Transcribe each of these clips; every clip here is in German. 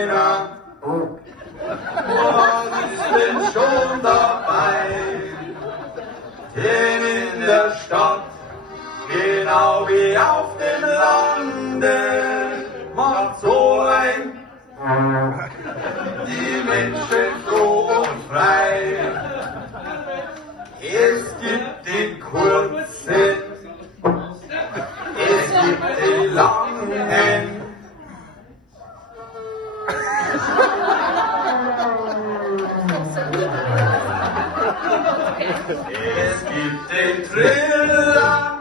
kleiner, was ist denn schon dabei? Denn in der Stadt, genau wie auf dem Lande, macht so ein die Menschen froh und frei. Es gibt den kurzen, es gibt den langen. Es gibt den Triller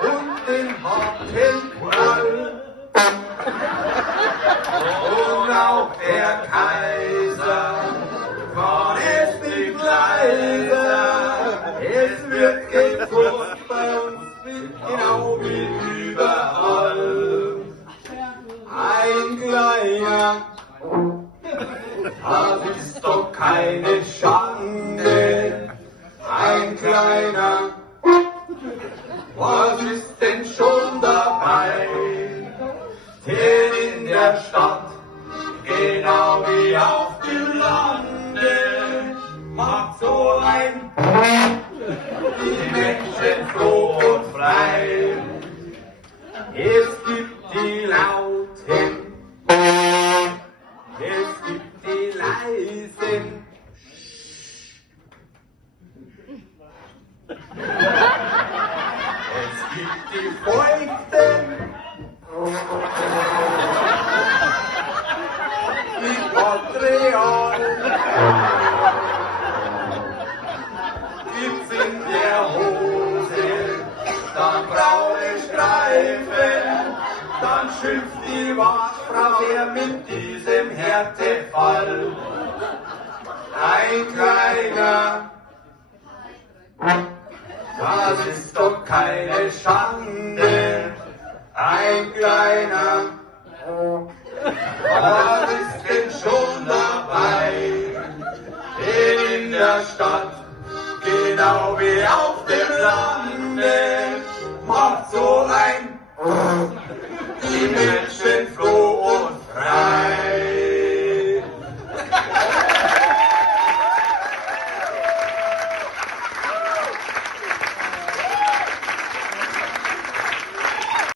und den harten Knall. Und auch der Kaiser kann es nicht leiser. Es wird gefurcht bei uns, genau wie überall. Ein kleiner, das ist doch keine Schande. Ein kleiner, was ist denn schon dabei? Denn in der Stadt, genau wie auf dem Lande, macht so ein die Menschen froh und frei. Es gibt die Lauten, es gibt die Leisen. Es gibt die Feuchten, die Porträts, gibt's in der Hose, dann braune Streifen, dann schimpft die Waschfrau her mit diesem Härtefall. Ein kleiner, das ist doch keine Schande. Ein kleiner, was ist denn schon dabei? Denn in der Stadt, genau wie auf dem Lande, macht so ein die Menschen